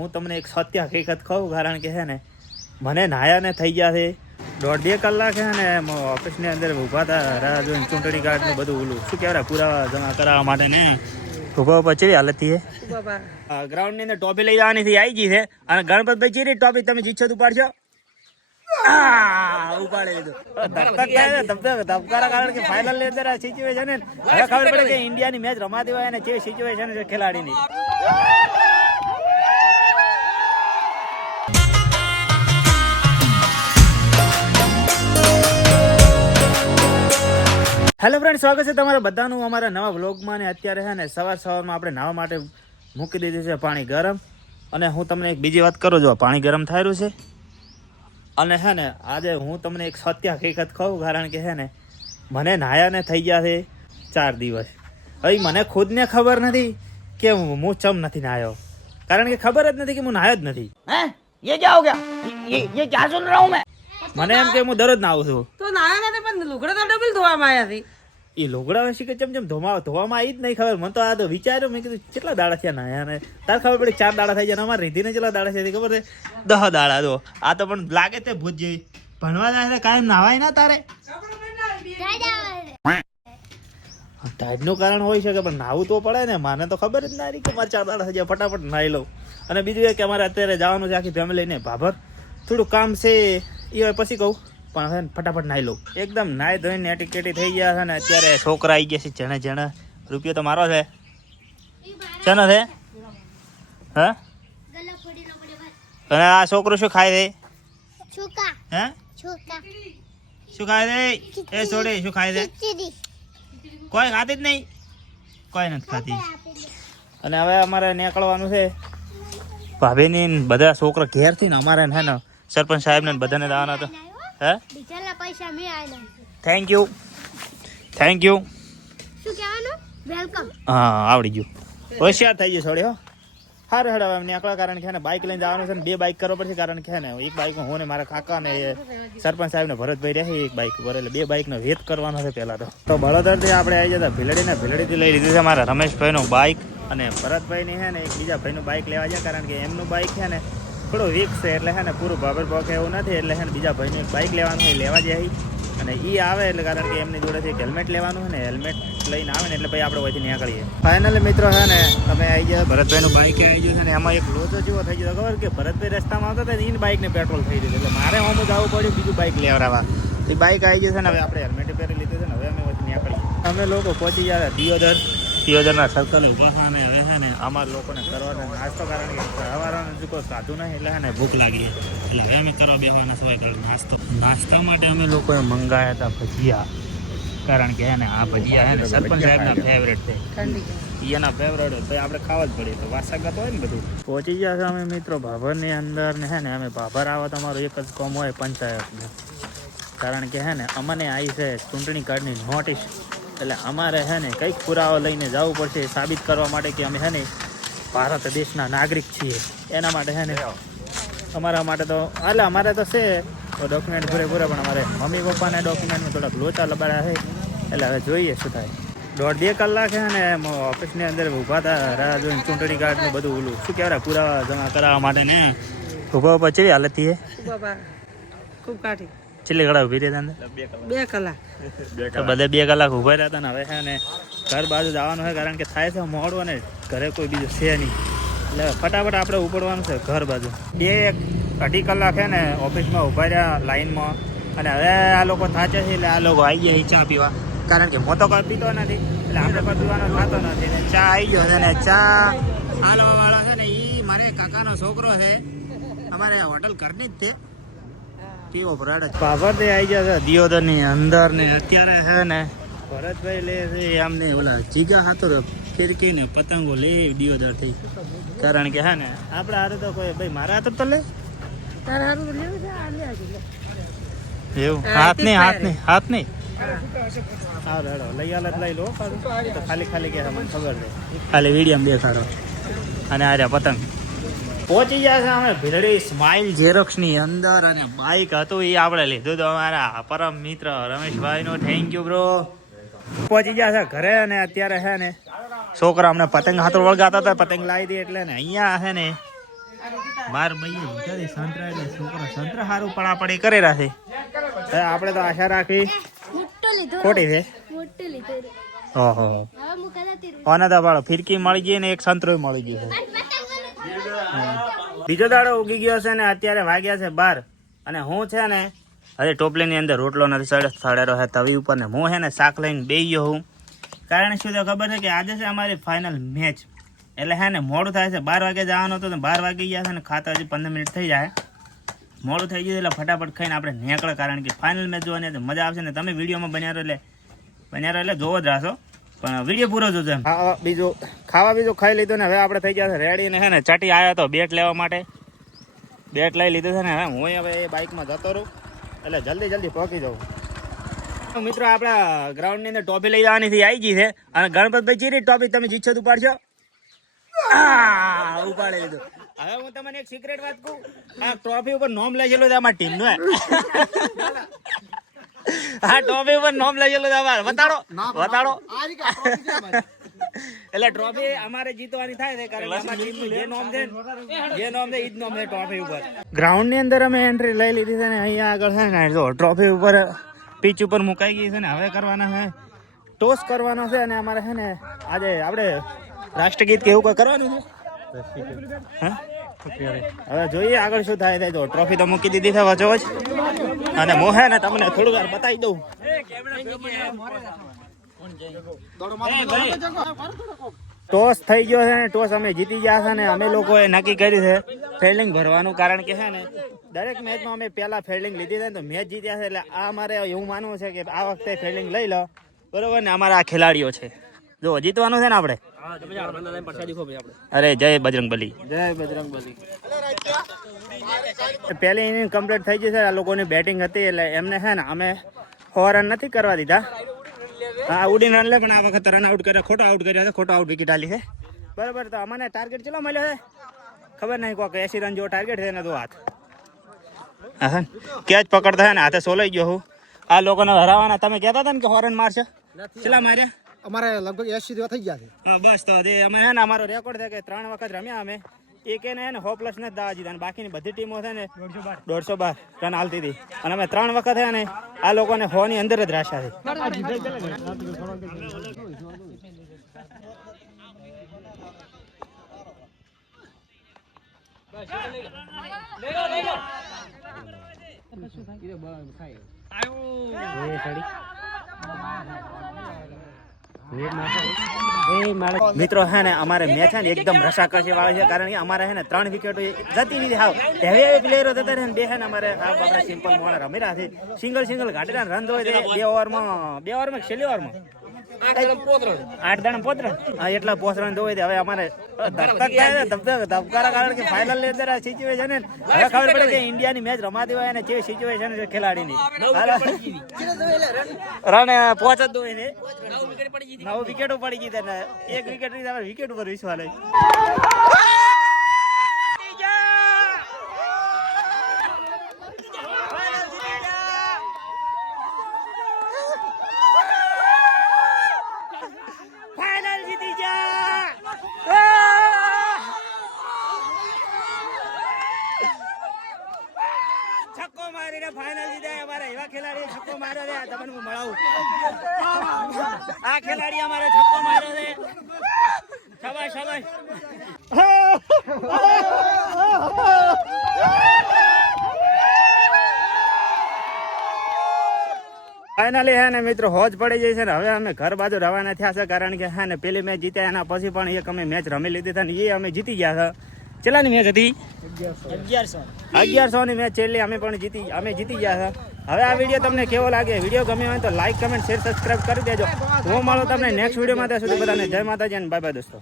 હું તમને એક સત્ય હકીકત કહું, કારણ કે છે ને મને નાયાને થઈ ગયા છે 1.5-2 કલાક છે ને ઓફિસની અંદર ઊભા હતા રાહ જોઈને ચૂંટણી કાર્ડનું બધું ઓલું શું કહેવાય પુરાવા જમા કરાવવા માટે ને ઊભા ઉપર ચેવી હાલત થઈ ગ્રાઉન્ડની અંદર ટોપી લઈ જવાની થી આવી ગઈ છે અને ગણપતભાઈ ચેરી ટોપી તમે જીતશો તો ઉપાડશો ઉપાડી લીધું ધબકારા કારણ કે ફાઇનલ ની અંદર સિચ્યુએશન હવે ખબર પડે કે ઇન્ડિયાની મેચ રમાતી હોય અને જે સિચ્યુએશન છે ખેલાડીની. હેલો ફ્રેન્ડ, સ્વાગત છે તમારા બધાનું અમારા નવા વ્લોગમાં. ને અત્યારે છે ને સવારમાં આપણે નાહવા માટે મૂકી દીધું છે પાણી ગરમ. અને હું તમને એક બીજી વાત કરું, જો પાણી ગરમ થઈ રહ્યું છે અને છે ને આજે હું તમને એક સત્ય હકીકત કહું, કારણ કે છે ને મને નાયાને થઈ ગયા છે 4 દિવસ. હવે મને ખુદને ખબર નથી કે હું ચમ નથી નાહ્યો, કારણ કે ખબર જ નથી કે હું નાહ્યો જ નથી. ये क्या हो गया? ये क्या सुन रहा हूँ मैं? મને એમ કે હું દરરોજ નાહું છું. તો નાયા નથી પણ લુગડા તો ડબલ ધોવામાં આવ્યા છે. એ લુગડા વિશે કે ચમ ધોવામાં આવી જ નહીં ખબર. મને તો આ તો વિચાર્યું, મેં કીધું કેટલા દાડા થયા નાયા ને તાર ખબર પડી 4 દાડા થઈ જાય. અમારે રીધીને કેટલા દાડા છે ખબર છે? 10 દાડા. તો આ તો પણ લાગે તે ભૂત જેવી ભણવા જાય કાયમ નાવાય ના તારે. ટાઈડનું કારણ હોઈ શકે પણ નાવું તો પડે ને. મને તો ખબર જ ના રહી કે મારે 4 દાડા થઈ જાય, ફટાફટ નાહી લઉં. અને બીજું એ કે અમારે અત્યારે જવાનું છે આખી ફેમિલી ને ભાભર, થોડું કામ છે એ પછી કહું, પણ હવે ફટાફટ નાહી લઉં. એકદમ નાહી ધોઈને નેટી કેટી થઈ ગયા છે ને અત્યારે છોકરા આવી ગયા છે જેણે રૂપિયો તો મારો છે. શેનો છે? હા, અને આ છોકરું શું ખાય છે? હે શું ખાય છે? એ છોડી શું ખાય છે? કોઈ ખાતી જ નહીં, કોઈ નથી ખાતી. અને હવે અમારે નીકળવાનું છે ભાભીની બધા છોકરા ઘેરથી ને અમારે છે ને સરપંચ સાહેબ ને બધાને દાવાના હતા. હે થેન્ક યુ હા આવડી ગયું. હોશિયાર થઈ ગયું થોડી. હો સારું હેડ હવે એમને આકડા, કારણ કે બાઇક લઈને જવાનું છે ને 2 બાઇક કરવા પડશે, કારણ કે ને એક બાઇક હું ને મારા કાકા ને સરપંચ સાહેબ ને ભરતભાઈ રહે એક બાઇક ઉપર, એટલે 2 બાઇક નો વેત કરવાનો છે. પેલા તો બળોદરથી આપણે આવી જતા ભીલડીથી લઈ લીધું છે મારા રમેશભાઈનું બાઇક, અને ભરતભાઈની છે ને એક બીજા ભાઈનું બાઇક લેવા જાય, કારણ કે એમનું બાઇક છે ને થોડું વીક છે, એટલે છે ને પૂરું ભાભર પોકે એવું નથી, એટલે છે ને બીજા ભાઈનું એક બાઇક લેવાનું છે લેવા જાય. અને એ આવે એટલે કારણ કે એમની જોડેથી એક હેલ્મેટ લેવાનું છે ને, હેલ્મેટ લઈને આવે ને એટલે ભાઈ આપણે વહીથી નીકળીએ. ફાઇનલી મિત્રો છે ને અમે આવી ગયા, ભરતભાઈનું બાઇક આવી ગયું છે ને એમાં એક લોચો જેવો થઈ ગયો ખબર કે ભરતભાઈ રસ્તામાં આવતા હતા ને એને બાઇકને પેટ્રોલ થઈ ગયું, એટલે મારે હોમ જવું પડ્યું બીજું બાઇક લેવડાવવા. એ બાઇક આવી ગયું છે ને હવે આપણે હેલ્મેટ પહેરી લીધું છે ને હવે અમે વહીથી નીકળીએ. અમે લોકો પહોંચી ગયા દિયોદરના સર્કલ ઉભા હતા ને હવે છે ને અમારા લોકોને કરવાનો નાસ્તો, કારણ કે સવારનું હજુ કોઈ ખાધું નહીં એટલે છે ને ભૂખ લાગી, એટલે હવે અમે કરવા બેસવાના સવાય નાસ્તા માટે અમે લોકોએ મંગાવ્યા હતા ભજીયા, કારણ કે ને આ ભજીયા છે ને સરપંચ સાહેબના ફેવરેટ છે, એના ફેવરેટ હોય તો આપણે ખાવા જ પડે, તો વાસાગત હોય ને બધું. પહોંચી ગયા છે અમે મિત્રો ભાભરની અંદર ને હે ને અમે ભાભર આવવા તમારું એક જ કામ હોય પંચાયતનું, કારણ કે હે ને અમને આવી છે ચૂંટણી કાર્ડની નોટિસ, એટલે અમારે છે ને કંઈક પુરાવો લઈને જવું પડશે સાબિત કરવા માટે કે અમે છે ને ભારત દેશના નાગરિક છીએ. એના માટે છે ને અમારા માટે તો એટલે અમારે તો છે ડોક્યુમેન્ટ પૂરેપૂરા, પણ અમારે મમ્મી પપ્પાના ડોક્યુમેન્ટમાં થોડાક લોચા લબાડા છે, એટલે હવે જોઈએ શું થાય. 1.5-2 કલાક છે ને ઓફિસની અંદર ઊભા હતા રાહ જોઈને ચૂંટણી કાર્ડનું બધું ઓલું શું કહેવાય પુરાવા જમા કરાવવા માટે ને ઊભા ચેવી હાલત થઈ ખૂબ કાઠી છેલ્લી ઘડા ઉભી રહી હતા 2 કલાક તો બધે 2 કલાક ઉભા રહ્યા હતા ને હવે છે ને ઘર બાજુ જવાનું છે, કારણ કે થાય છે મોડું અને ઘરે કોઈ બીજું છે નહીં, એટલે ફટાફટ આપણે ઉપડવાનું છે ઘર બાજુ. 2-2.5 કલાક છે ને ઓફિસમાં ઉભા રહ્યા લાઈનમાં, અને હવે આ લોકો થાચે છે એટલે આ લોકો આવી ગયા ચા પીવા, કારણ કે હું તો કોઈ પીતો નથી એટલે આપણે કોઈ પીવાનો થતો નથી. ને ચા આવી ગયો છે ને ચા હાલવા વાળો છે ને એ મારે કાકાનો છોકરો છે, અમારે હોટલ ઘરની જ છે પીવો ભરાડે. ભાભરથી આવી ગયા છે દિયોદરની અંદર ને અત્યારે છે ને ભરતભાઈ લે છે આમને ઓલા જીગા હાથો ફિરકી ને પતંગો લે દિયોદર થઈ, કારણ કે હે ને આપણે હારે તો કોઈ ભાઈ મારા હાથ તો લે એવું હાથ નહીં હા રેડો લઈ આલે લઈ લો, ખાલી કે મને ખબર છે ખાલી વિડીયો દેખાડો. અને આ રહ્યા પતંગ. પહોંચી ગયા છે અમે ભીલડી સ્માઇલ ઝેરોક્સની અંદર, અને બાઇક હતું એ આપણે લીધું તો અમારા પરમ મિત્ર Rameshbhai no thank you bro. પહોંચી ગયા છે ઘરે, અને અત્યારે છે ને છોકરા અમને પતંગ હાથો વળગાતા હતા, પતંગ લાવી દે એટલે ને અહીંયા છે ને બાર ભાઈ વિચારી સંતરા એટલે છોકરો સંતરા સારું પડાપડી કરી રાખે. હવે આપણે તો આશા રાખી ખોટી છે. ઓહો ઓના તો બાળો ફિરકી મળી ગઈ ને એક સંતરો મળી ગઈ છે. બીજો દાડો ઉગી ગયો છે ને અત્યારે વાગ્યા છે 12 અને હું છે ને હજી ટોપલીની અંદર રોટલો નથી સડેરો છે તવી ઉપર ને હું છે ને શાક લઈને બેસી ગયો હું. કારણ શું તો ખબર છે કે આજે છે અમારી ફાઇનલ મેચ એટલે હે ને મોડું થાય છે. 12 વાગે જવાનું હતું ને 12 વાગી ગયા છે ને ખાતા હજી 15 મિનિટ થઈ જાય. મોડું થઈ ગયું એટલે ફટાફટ ખાઈને આપણે નીકળે કારણ કે ફાઇનલ મેચ જોવાની મજા આવશે ને તમે વિડીયોમાં બન્યા એટલે જોવો જ રાખો પણ વિડીયો પૂરો જોજો એમ. બીજું ખાઈ લીધું ને હવે આપણે થઈ ગયા છે રેડી ને હે ને ચાટી આવ્યો તો બેટ લેવા માટે. બેટ લઈ લીધું છે ને હું હવે એ બાઇકમાં જતો રહું એટલે જલ્દી પહોંચી જાઉં. મિત્રો આપણા ગ્રાઉન્ડની અંદર ટોપી લઈ જવાની થી આવી ગઈ છે અને ગણપતભાઈ ચીરી ટોપી તમે જીતશો તો ઉપાડશો. ઉપાડી લીધું. હવે હું તમને એક સિક્રેટ વાત કહું, આ ટ્રોફી ઉપર નોમ લખેલું છે અમારી ટીમ નું. હા ટ્રોફી ઉપર નોમ લખેલું છે અમારે. બતાડો એટલે ટ્રોફી અમારે જીતવાની થાય છે કારણ કે અમારી ટીમનું જે નોમ છે એ જ નોમ છે ટ્રોફી ઉપર. ગ્રાઉન્ડ ની અંદર અમે એન્ટ્રી લઈ લીધી છે ને અહીંયા આગળ છે ને જો ટ્રોફી ઉપર પીચ ઉપર મુકાઈ ગઈ છે ને હવે કરવાના છે ટોસ કરવાનો છે અને અમારે છે ને આજે આપણે રાષ્ટ્રગીત કે એવું કંઈ કરવાનું છે. હવે જોઈએ આગળ શું થાય તો ટ્રોફી તો મૂકી દીધી છે વચોવચ અને હું હે ને તમને થોડું વાર બતાવી દઉં. ટોસ થઈ ગયો છે ને ટોસ અમે જીતી ગયા છે ને અમે લોકોએ નક્કી કરી છે ફિલ્ડિંગ ભરવાનું કારણ કે છે ને દરેક મેચમાં અમે પહેલા ફિલ્ડિંગ લીધી છે ને તો મેચ જીત્યા છે એટલે આ અમારે એવું માનવું છે કે આ વખતે ફિલ્ડિંગ લઈ લો બરોબર ને. અમારા આ ખેલાડીઓ છે જો જીતવાનું છે ને આપણે. અરે જય બજરંગબલી. પહેલી ઇનિંગ કમ્પ્લીટ થઈ ગઈ છે. આ લોકોની બેટિંગ હતી એટલે એમને છે ને અમે 4 રન નથી કરવા દીધા. હા ઉડીને રન લે પણ આ વખત રન આઉટ કર્યા, ખોટો આઉટ કર્યા છે, ખોટો આઉટ વિકેટ આલી છે બરાબર. તો અમને ટાર્ગેટ ચેલો મળ્યો છે ખબર નહીં, કોઈક 80 રન જેવો ટાર્ગેટ છે ને તો હાથ હા કેચ પકડતા છે ને હાથે સોલાઈ ગયો હું. આ લોકોને હરાવવાના તમે કહેતા હતા ને કે 4 રન મારશે, કેટલા માર્યા? અમારે લગભગ 80 જેવા થઈ ગયા છે. હા બસ તો અમે છે ને અમારો રેકોર્ડ છે કે 3 વખત રમ્યા અમે. એક એને 100+ ને દાવા જીધા અને બાકીની બધી ટીમો છે ને 112 રન હાલતી હતી અને અમે 3 વખત છે ને આ લોકોને 100 ની અંદર જ રાખ્યા છે. મિત્રો હે ને અમારે મેચ છે ને એકદમ રસાકસી વાળી છે કારણ કે અમારે છે ને 3 વિકેટો જતી નથી. હાવ હેવી પ્લેયરો જતા રહે ને બે છે ને અમારે આપણે સિમ્પલ મોણ રમી રહ્યા છે. સિંગલ ગાડીના રન હોય છે 2 ઓવરમાં છેલ્લી ઓવરમાં 8 દાણા પોતરણ એટલા પોતરણ જોવે છે. હવે અમારે ધબકારા કારણ કે ફાઇનલ ની અંદર આ સિચ્યુએશન હવે ખબર પડે કે ઇન્ડિયાની મેચ રમાતી હોય અને જે સિચ્યુએશન છે ખેલાડીની રન પહોંચ જ દોય છે 9 વિકેટો પડી ગઈ ને 1 વિકેટ ની વિકેટ ઉપર વિશ્વાસ લઈ. ફાઇનલ જીત્યા અમારે એવા ખેલાડી છક્કો માર્યો છે. તમને હું મળાવું આ ખેલાડી અમારે છક્કો માર્યો છે. શાબાશ શાબાશ. ફાઇનલી હે ને મિત્રો હોજ પડી જાય છે ને હવે અમે ઘર બાજુ રવાના થયા છે કારણ કે હે ને પેલી મેચ જીત્યા એના પછી પણ એક અમે મેચ રમી લીધી હતી ને એ અમે જીતી ગયા છે. કેટલાની મેચ હતી? 1100 ની મેચ છે એટલે અમે જીતી ગયા હતા. હવે આ વિડીયો તમને કેવો લાગે? વિડીયો ગમ્યો હોય તો લાઈક કમેન્ટ શેર સબસ્ક્રાઇબ કરી દેજો. હું મળું તમને નેક્સ્ટ વિડીયોમાં. ત્યાં સુધી બધાને જય માતાજી અને બાય બાય દોસ્તો.